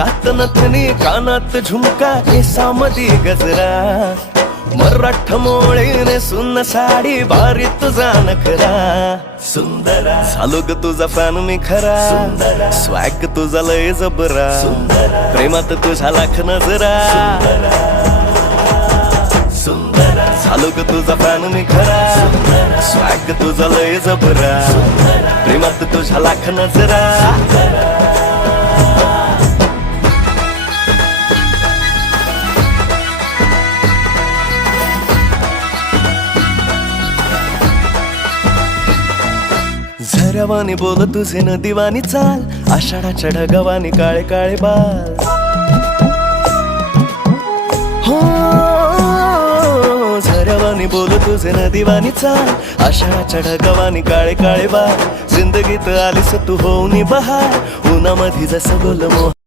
नाकात नथनी कानात झुमका केसामधी गजरा मराठ मोळीने सुन्न साडी भारी तुझा नखरा सुंदरा झालो ग तुझा फॅन मी खरा स्वॅग तुझा लय जबरा प्रेमात तुझा लाख नजरा झालो ग तुझा फॅन मी खरा स्वॅग तुझा लय जबरा प्रेमात तुझा लाख नजरा झऱ्यावानी बोल तुझे नदीवानी चाल आषाढाच्या ढगावानी काळे काळे बाल हो झऱ्यावानी बोल तुझे नदीवानी चाल आषाढाच्या ढगावानी काळे काळे बाल जिंदगीत आलीस तू होऊनी बहार उन्हामध्ये जसं बोल मोह